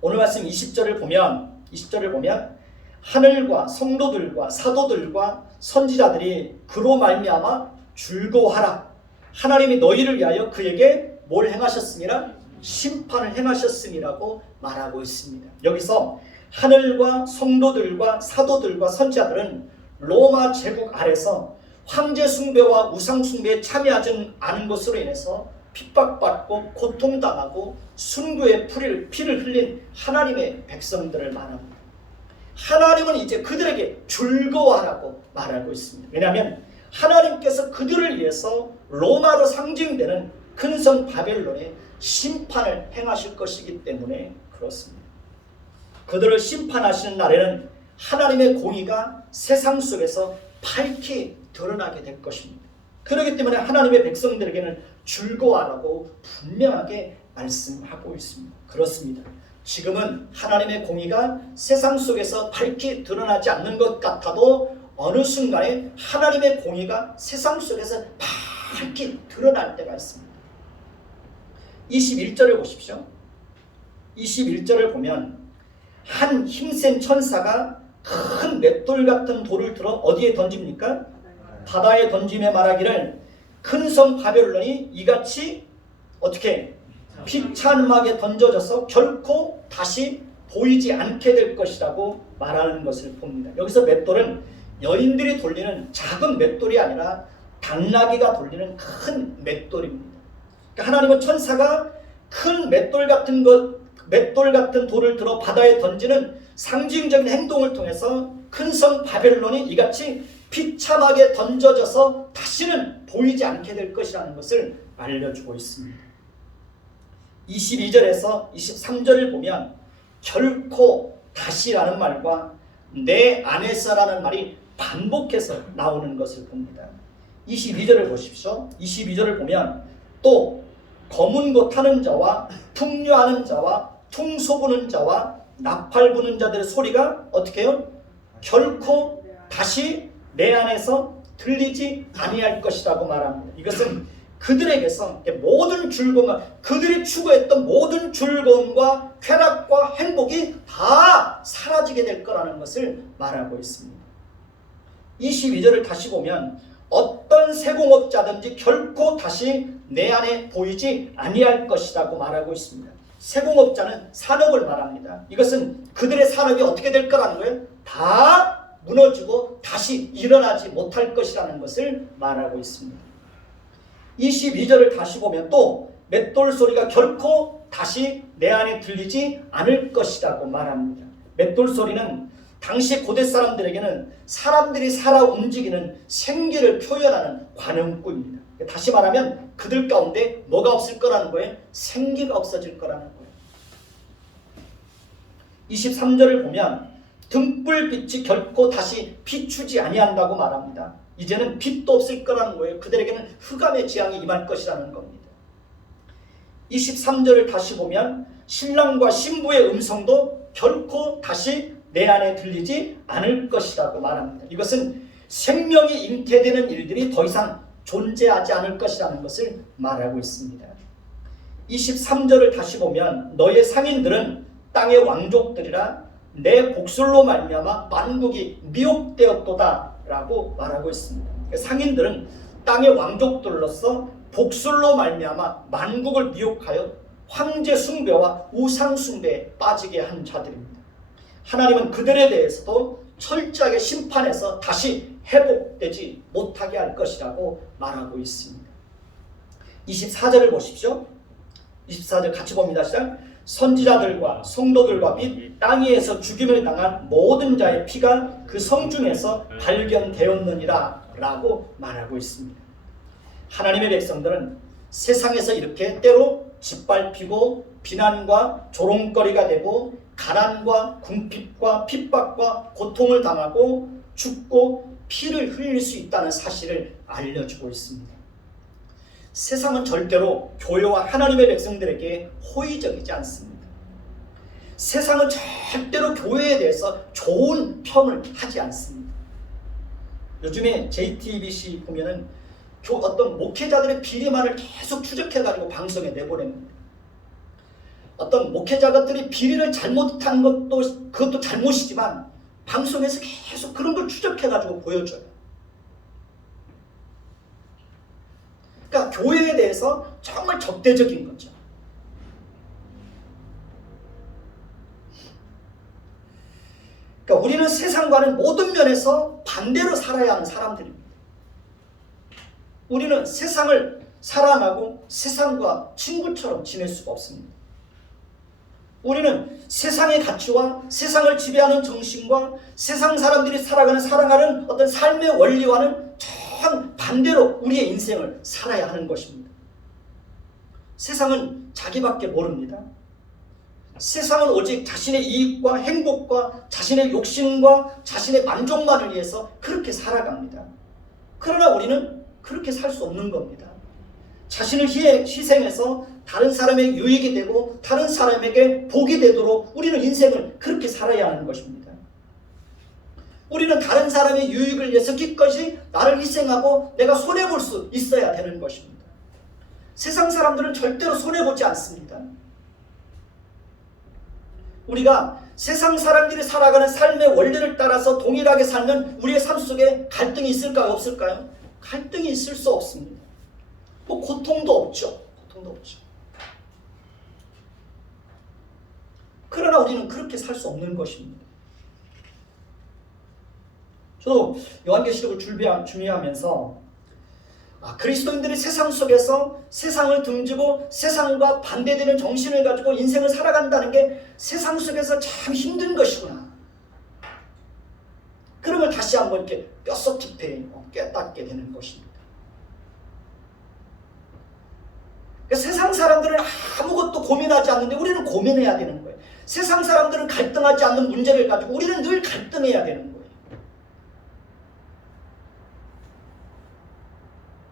오늘 말씀 20절을 보면 하늘과 성도들과 사도들과 선지자들이 그로 말미암아 즐거워하라. 하나님이 너희를 위하여 그에게 뭘 행하셨습니까? 심판을 행하셨음이라고 말하고 있습니다. 여기서 하늘과 성도들과 사도들과 선지자들은 로마 제국 아래서 황제 숭배와 우상 숭배에 참여하지 않은 것으로 인해서 핍박받고 고통당하고 순교의 피를 흘린 하나님의 백성들을 말합니다. 하나님은 이제 그들에게 즐거워하라고 말하고 있습니다. 왜냐하면 하나님께서 그들을 위해서 로마로 상징되는 큰 성 바벨론에 심판을 행하실 것이기 때문에 그렇습니다. 그들을 심판하시는 날에는 하나님의 공의가 세상 속에서 밝히 드러나게 될 것입니다. 그렇기 때문에 하나님의 백성들에게는 즐거워하라고 분명하게 말씀하고 있습니다. 그렇습니다. 지금은 하나님의 공의가 세상 속에서 밝히 드러나지 않는 것 같아도 어느 순간에 하나님의 공의가 세상 속에서 밝히 드러날 때가 있습니다. 21절을 보십시오. 21절을 보면 한 힘센 천사가 큰 맷돌 같은 돌을 들어 어디에 던집니까? 바다에 던짐에 말하기를 큰 성 바벨론이 이같이 어떻게 비참하게 던져져서 결코 다시 보이지 않게 될 것이라고 말하는 것을 봅니다. 여기서 맷돌은 여인들이 돌리는 작은 맷돌이 아니라 당나귀가 돌리는 큰 맷돌입니다. 그러니까 하나님은 천사가 큰 맷돌 같은 돌을 들어 바다에 던지는 상징적인 행동을 통해서 큰 성 바벨론이 이같이 비참하게 던져져서 다시는 보이지 않게 될 것이라는 것을 알려주고 있습니다. 22절에서 23절을 보면 결코 다시라는 말과 내 안에서라는 말이 반복해서 나오는 것을 봅니다. 22절을 보십시오. 22절을 보면 또 검은 고 타는 자와 풍류하는 자와 퉁소 부는 자와 나팔 부는 자들의 소리가 어떻게 해요? 결코 다시 내 안에서 들리지 아니할 것이라고 말합니다. 이것은 그들에게서 모든 즐거움과 그들이 추구했던 모든 즐거움과 쾌락과 행복이 다 사라지게 될 거라는 것을 말하고 있습니다. 22절을 다시 보면 어떤 세공업자든지 결코 다시 내 안에 보이지 아니할 것이라고 말하고 있습니다. 세공업자는 산업을 말합니다. 이것은 그들의 산업이 어떻게 될 거라는 거예요? 다 무너지고 다시 일어나지 못할 것이라는 것을 말하고 있습니다. 22절을 다시 보면 또 맷돌 소리가 결코 다시 내 안에 들리지 않을 것이라고 말합니다. 맷돌 소리는 당시 고대 사람들에게는 사람들이 살아 움직이는 생기를 표현하는 관용구입니다. 다시 말하면 그들 가운데 뭐가 없을 거라는 거예요? 생기가 없어질 거라는 거예요. 23절을 보면 등불빛이 결코 다시 비추지 아니한다고 말합니다. 이제는 빛도 없을 거라는 거예요. 그들에게는 흑암의 재앙이 임할 것이라는 겁니다. 23절을 다시 보면 신랑과 신부의 음성도 결코 다시 내 안에 들리지 않을 것이라고 말합니다. 이것은 생명이 잉태되는 일들이 더 이상 존재하지 않을 것이라는 것을 말하고 있습니다. 23절을 다시 보면 너의 상인들은 땅의 왕족들이라 내 복술로 말미암아 만국이 미혹되었도다 라고 말하고 있습니다. 상인들은 땅의 왕족들로서 복술로 말미암아 만국을 미혹하여 황제 숭배와 우상 숭배에 빠지게 한 자들입니다. 하나님은 그들에 대해서도 철저하게 심판해서 다시 회복되지 못하게 할 것이라고 말하고 있습니다. 24절을 보십시오. 24절 같이 봅니다. 시작. 선지자들과 성도들과 및 땅 위에서 죽임을 당한 모든 자의 피가 그 성중에서 발견되었느니라 라고 말하고 있습니다. 하나님의 백성들은 세상에서 이렇게 때로 짓밟히고 비난과 조롱거리가 되고 가난과 궁핍과 핍박과 고통을 당하고 죽고 피를 흘릴 수 있다는 사실을 알려주고 있습니다. 세상은 절대로 교회와 하나님의 백성들에게 호의적이지 않습니다. 세상은 절대로 교회에 대해서 좋은 평을 하지 않습니다. 요즘에 JTBC 보면은 어떤 목회자들의 비리만을 계속 추적해가지고 방송에 내보냅니다. 어떤 목회자들이 비리를 잘못한 그것도 잘못이지만 방송에서 계속 그런 걸 추적해가지고 보여줘요. 그러니까 교회에 대해서 정말 적대적인 거죠. 그러니까 우리는 세상과는 모든 면에서 반대로 살아야 하는 사람들입니다. 우리는 세상을 사랑하고 세상과 친구처럼 지낼 수가 없습니다. 우리는 세상의 가치와 세상을 지배하는 정신과 세상 사람들이 살아가는 어떤 삶의 원리와는 정 반대로 우리의 인생을 살아야 하는 것입니다. 세상은 자기밖에 모릅니다. 세상은 오직 자신의 이익과 행복과 자신의 욕심과 자신의 만족만을 위해서 그렇게 살아갑니다. 그러나 우리는 그렇게 살 수 없는 겁니다. 자신을 희생해서 다른 사람의 유익이 되고 다른 사람에게 복이 되도록 우리는 인생을 그렇게 살아야 하는 것입니다. 우리는 다른 사람의 유익을 위해서 기꺼이 나를 희생하고 내가 손해볼 수 있어야 되는 것입니다. 세상 사람들은 절대로 손해보지 않습니다. 우리가 세상 사람들이 살아가는 삶의 원리를 따라서 동일하게 살면 우리의 삶 속에 갈등이 있을까요? 없을까요? 갈등이 있을 수 없습니다. 뭐 고통도 없죠. 그러나 우리는 그렇게 살 수 없는 것입니다. 저도 요한계시록을 준비하면서 그리스도인들이 세상 속에서 세상을 등지고 세상과 반대되는 정신을 가지고 인생을 살아간다는 게 세상 속에서 참 힘든 것이구나. 그런 걸 다시 한번 이렇게 뼛속 깊이 깨닫게 되는 것입니다. 세상 사람들은 아무것도 고민하지 않는데 우리는 고민해야 되는 거예요. 세상 사람들은 갈등하지 않는 문제를 가지고 우리는 늘 갈등해야 되는 거예요.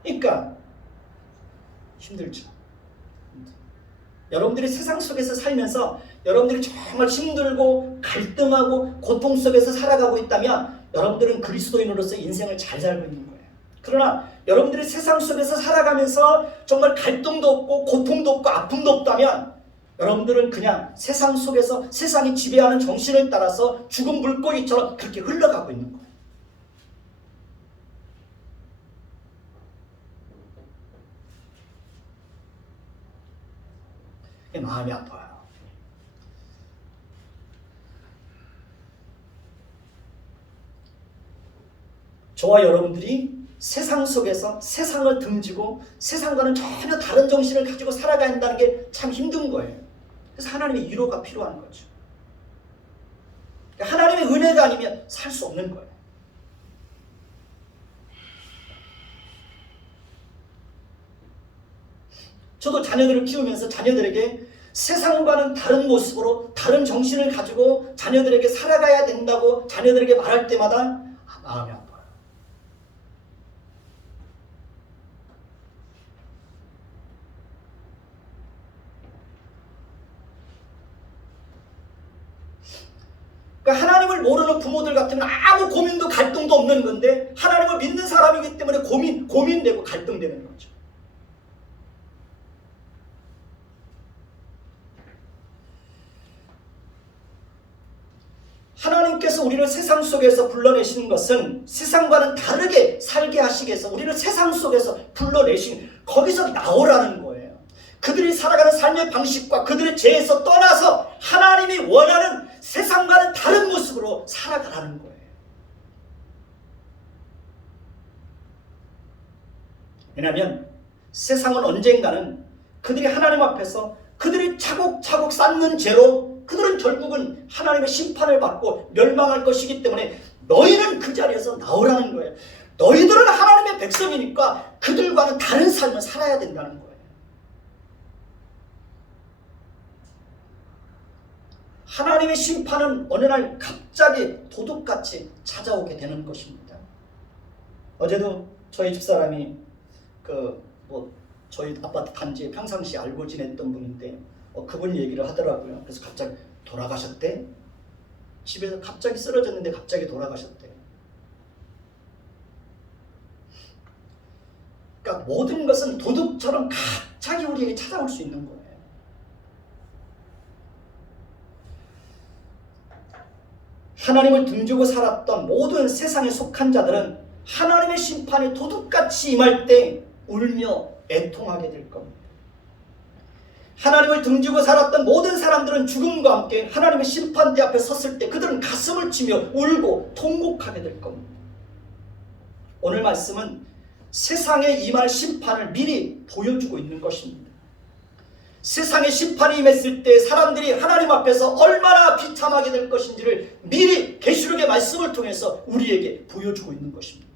그러니까 힘들죠. 여러분들이 세상 속에서 살면서 여러분들이 정말 힘들고 갈등하고 고통 속에서 살아가고 있다면 여러분들은 그리스도인으로서 인생을 잘 살고 있는 거예요. 그러나 여러분들이 세상 속에서 살아가면서 정말 갈등도 없고 고통도 없고 아픔도 없다면 여러분들은 그냥 세상 속에서 세상이 지배하는 정신을 따라서 죽은 물고기처럼 그렇게 흘러가고 있는 거예요. 마음이 아파요. 저와 여러분들이 세상 속에서 세상을 등지고 세상과는 전혀 다른 정신을 가지고 살아가야 한다는 게 참 힘든 거예요. 그래서 하나님의 위로가 필요한 거죠. 하나님의 은혜가 아니면 살 수 없는 거예요. 저도 자녀들을 키우면서 자녀들에게 세상과는 다른 모습으로 다른 정신을 가지고 자녀들에게 살아가야 된다고 자녀들에게 말할 때마다 마음이 아파요. 그러니까 하나님을 모르는 부모들 같으면 아무 고민도 갈등도 없는 건데 하나님을 믿는 사람이기 때문에 고민되고 갈등되는 거죠. 하나님께서 우리를 세상 속에서 불러내신 것은 세상과는 다르게 살게 하시기 위해서 우리를 세상 속에서 불러내신 거기서 나오라는 거예요. 그들이 살아가는 삶의 방식과 그들의 죄에서 떠나서 하나님이 원하는 세상과는 다른 모습으로 살아가라는 거예요. 왜냐하면 세상은 언젠가는 그들이 하나님 앞에서 그들이 차곡차곡 쌓는 죄로 그들은 결국은 하나님의 심판을 받고 멸망할 것이기 때문에 너희는 그 자리에서 나오라는 거예요. 너희들은 하나님의 백성이니까 그들과는 다른 삶을 살아야 된다는 거예요. 하나님의 심판은 어느 날 갑자기 도둑같이 찾아오게 되는 것입니다. 어제도 저희 집사람이 저희 아파트 단지에 평상시 알고 지냈던 분인데 그분 얘기를 하더라고요. 그래서 갑자기 돌아가셨대. 집에서 갑자기 쓰러졌는데 갑자기 돌아가셨대. 그러니까 모든 것은 도둑처럼 갑자기 우리에게 찾아올 수 있는 거예요. 하나님을 등지고 살았던 모든 세상에 속한 자들은 하나님의 심판이 도둑같이 임할 때 울며 애통하게 될 겁니다. 하나님을 등지고 살았던 모든 사람들은 죽음과 함께 하나님의 심판대 앞에 섰을 때 그들은 가슴을 치며 울고 통곡하게 될 겁니다. 오늘 말씀은 세상에 임할 심판을 미리 보여주고 있는 것입니다. 세상에 심판이 임했을 때 사람들이 하나님 앞에서 얼마나 비참하게 될 것인지를 미리 계시록의 말씀을 통해서 우리에게 보여주고 있는 것입니다.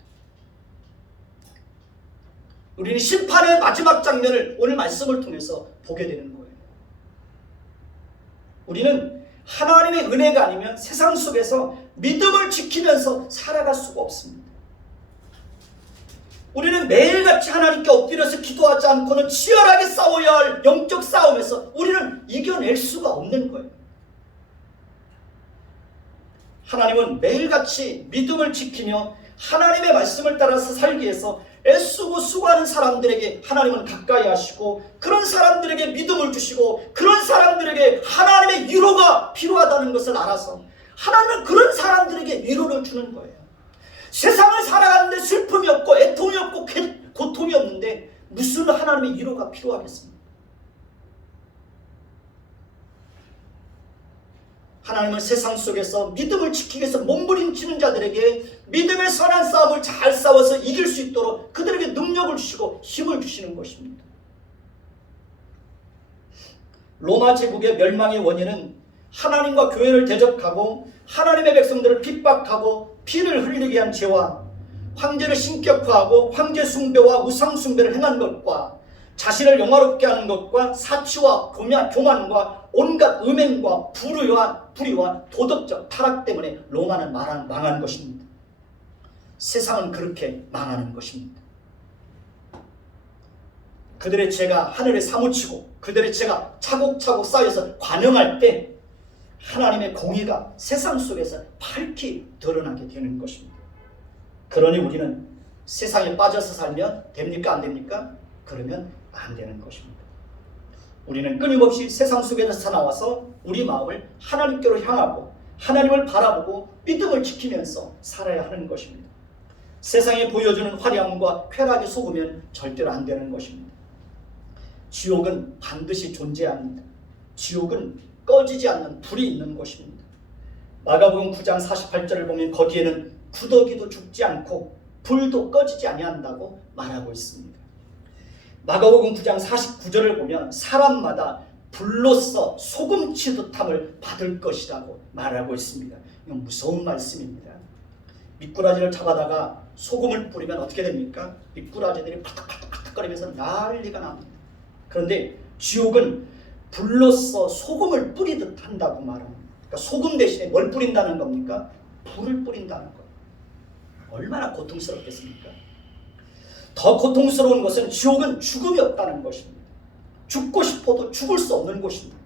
우리는 심판의 마지막 장면을 오늘 말씀을 통해서 보게 되는 거예요. 우리는 하나님의 은혜가 아니면 세상 속에서 믿음을 지키면서 살아갈 수가 없습니다. 우리는 매일같이 하나님께 엎드려서 기도하지 않고는 치열하게 싸워야 할 영적 싸움에서 우리는 이겨낼 수가 없는 거예요. 하나님은 매일같이 믿음을 지키며 하나님의 말씀을 따라서 살기 위해서 애쓰고 수고하는 사람들에게 하나님은 가까이 하시고 그런 사람들에게 믿음을 주시고 그런 사람들에게 하나님의 위로가 필요하다는 것을 알아서 하나님은 그런 사람들에게 위로를 주는 거예요. 세상을 살아가는데 슬픔이 없고 애통이 없고 고통이 없는데 무슨 하나님의 위로가 필요하겠습니까? 하나님은 세상 속에서 믿음을 지키기 위해서 몸부림치는 자들에게 믿음의 선한 싸움을 잘 싸워서 이길 수 있도록 그들에게 능력을 주시고 힘을 주시는 것입니다. 로마 제국의 멸망의 원인은 하나님과 교회를 대적하고 하나님의 백성들을 핍박하고 피를 흘리게 한 죄와 황제를 신격화하고 황제 숭배와 우상 숭배를 행한 것과 자신을 영화롭게 하는 것과 사치와 교만과 온갖 음행과 불의와 도덕적 타락 때문에 로마는 망한 것입니다. 세상은 그렇게 망하는 것입니다. 그들의 죄가 하늘에 사무치고 그들의 죄가 차곡차곡 쌓여서 관영할 때 하나님의 공의가 세상 속에서 밝히 드러나게 되는 것입니다. 그러니 우리는 세상에 빠져서 살면 됩니까? 안 됩니까? 그러면 안 되는 것입니다. 우리는 끊임없이 세상 속에서 살아와서 우리 마음을 하나님께로 향하고 하나님을 바라보고 믿음을 지키면서 살아야 하는 것입니다. 세상에 보여주는 화려함과 쾌락에 속으면 절대로 안 되는 것입니다. 지옥은 반드시 존재합니다. 지옥은 꺼지지 않는 불이 있는 곳입니다. 마가복음 9장 48절을 보면 거기에는 구더기도 죽지 않고 불도 꺼지지 아니한다고 말하고 있습니다. 마가복음 9장 49절을 보면 사람마다 불로써 소금치듯함을 받을 것이라고 말하고 있습니다. 이건 무서운 말씀입니다. 미꾸라지를 잡아다가 소금을 뿌리면 어떻게 됩니까? 미꾸라지들이 파닥파닥거리면서 난리가 납니다. 그런데 지옥은 불로써 소금을 뿌리듯 한다고 말합니다. 그러니까 소금 대신에 뭘 뿌린다는 겁니까? 불을 뿌린다는 겁니다. 얼마나 고통스럽겠습니까? 더 고통스러운 것은 지옥은 죽음이 없다는 것입니다. 죽고 싶어도 죽을 수 없는 곳입니다.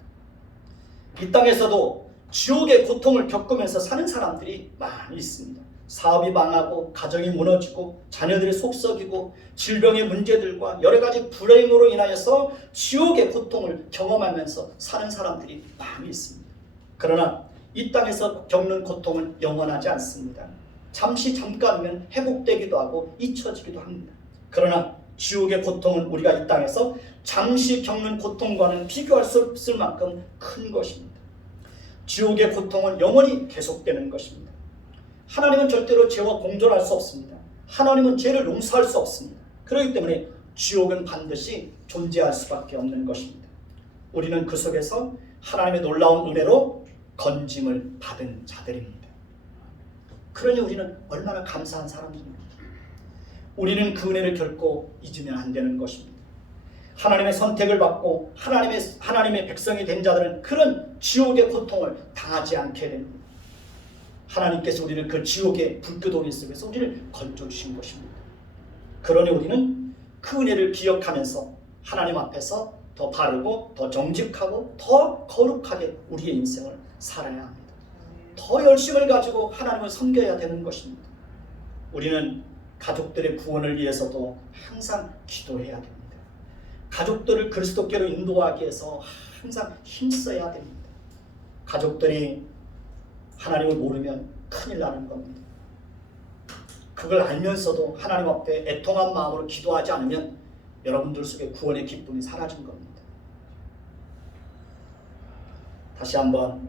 이 땅에서도 지옥의 고통을 겪으면서 사는 사람들이 많이 있습니다. 사업이 망하고 가정이 무너지고 자녀들이 속썩이고 질병의 문제들과 여러 가지 불행으로 인하여서 지옥의 고통을 경험하면서 사는 사람들이 많이 있습니다. 그러나 이 땅에서 겪는 고통은 영원하지 않습니다. 잠깐이면 회복되기도 하고 잊혀지기도 합니다. 그러나 지옥의 고통은 우리가 이 땅에서 잠시 겪는 고통과는 비교할 수 없을 만큼 큰 것입니다. 지옥의 고통은 영원히 계속되는 것입니다. 하나님은 절대로 죄와 공존할 수 없습니다. 하나님은 죄를 용서할 수 없습니다. 그렇기 때문에 지옥은 반드시 존재할 수밖에 없는 것입니다. 우리는 그 속에서 하나님의 놀라운 은혜로 건짐을 받은 자들입니다. 그러니 우리는 얼마나 감사한 사람입니다. 우리는 그 은혜를 결코 잊으면 안 되는 것입니다. 하나님의 선택을 받고 하나님의 백성이 된 자들은 그런 지옥의 고통을 당하지 않게 됩니다. 하나님께서 우리를 그 지옥의 불교동이 속에서 우리를 건져주신 것입니다. 그러니 우리는 그 은혜를 기억하면서 하나님 앞에서 더 바르고 더 정직하고 더 거룩하게 우리의 인생을 살아야 합니다. 더 열심을 가지고 하나님을 섬겨야 되는 것입니다. 우리는 가족들의 구원을 위해서도 항상 기도해야 됩니다. 가족들을 그리스도께로 인도하기 위해서 항상 힘써야 됩니다. 가족들이 하나님을 모르면 큰일 나는 겁니다. 그걸 알면서도 하나님 앞에 애통한 마음으로 기도하지 않으면 여러분들 속에 구원의 기쁨이 사라진 겁니다. 다시 한번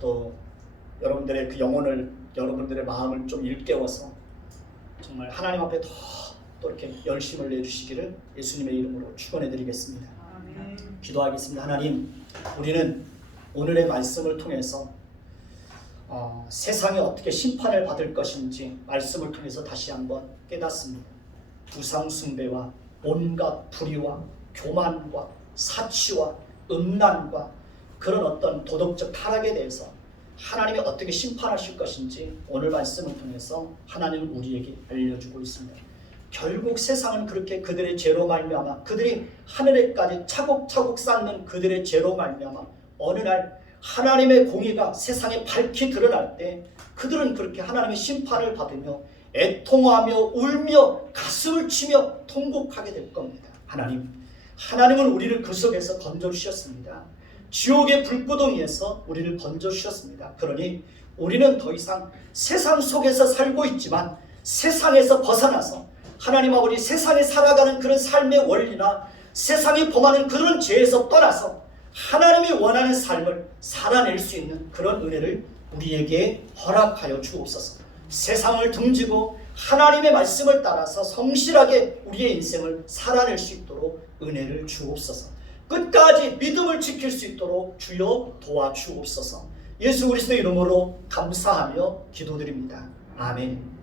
또 여러분들의 그 영혼을, 여러분들의 마음을 좀 일깨워서 정말 하나님 앞에 또 이렇게 열심을 내주시기를 예수님의 이름으로 축원해 드리겠습니다. 기도하겠습니다. 하나님, 우리는 오늘의 말씀을 통해서 세상이 어떻게 심판을 받을 것인지 말씀을 통해서 다시 한번 깨닫습니다. 우상 숭배와 온갖 불의와 교만과 사치와 음란과 그런 어떤 도덕적 타락에 대해서 하나님이 어떻게 심판하실 것인지 오늘 말씀을 통해서 하나님은 우리에게 알려주고 있습니다. 결국 세상은 그렇게 그들의 죄로 말미암아 그들이 하늘에까지 차곡차곡 쌓는 그들의 죄로 말미암아 어느 날 하나님의 공의가 세상에 밝히 드러날 때 그들은 그렇게 하나님의 심판을 받으며 애통하며 울며 가슴을 치며 통곡하게 될 겁니다. 하나님은 우리를 그 속에서 건져주셨습니다. 지옥의 불구덩이에서 우리를 건져주셨습니다. 그러니 우리는 더 이상 세상 속에서 살고 있지만 세상에서 벗어나서 하나님 아버지 세상에 살아가는 그런 삶의 원리나 세상이 범하는 그런 죄에서 떠나서 하나님이 원하는 삶을 살아낼 수 있는 그런 은혜를 우리에게 허락하여 주옵소서. 세상을 등지고 하나님의 말씀을 따라서 성실하게 우리의 인생을 살아낼 수 있도록 은혜를 주옵소서. 끝까지 믿음을 지킬 수 있도록 주여 도와주옵소서. 예수 그리스도의 이름으로 감사하며 기도드립니다. 아멘.